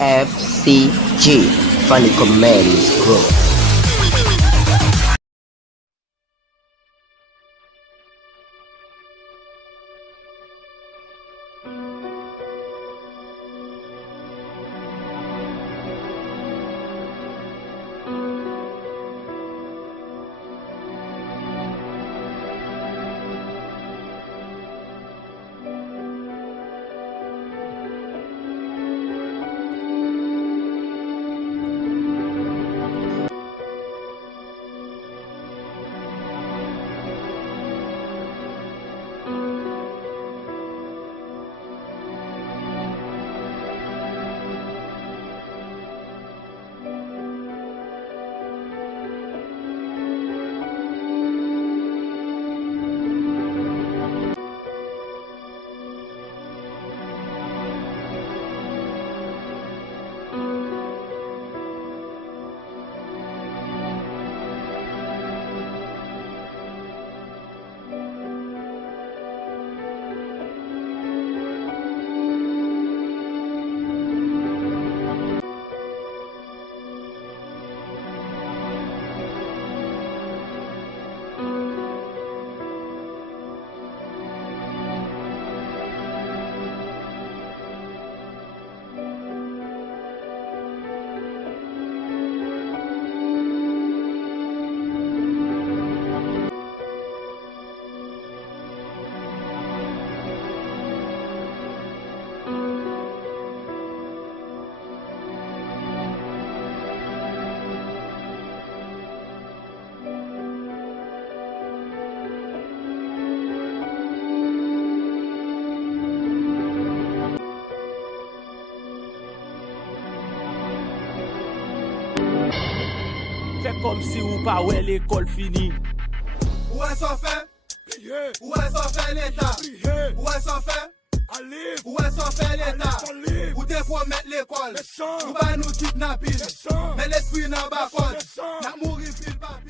FCG Funny Comedies Group. Fais comme si ou pas ouais l'école finie. Où est-ce qu'on fait? Plier. Où est-ce qu'on fait l'État? Plier. Où est-ce qu'on fait? Un livre. Où est-ce qu'on fait l'État? Où t'es pour mettre l'école? Où va nous kidnapper? Mais l'esprit n'a pas compte. N'a mourir fil pas.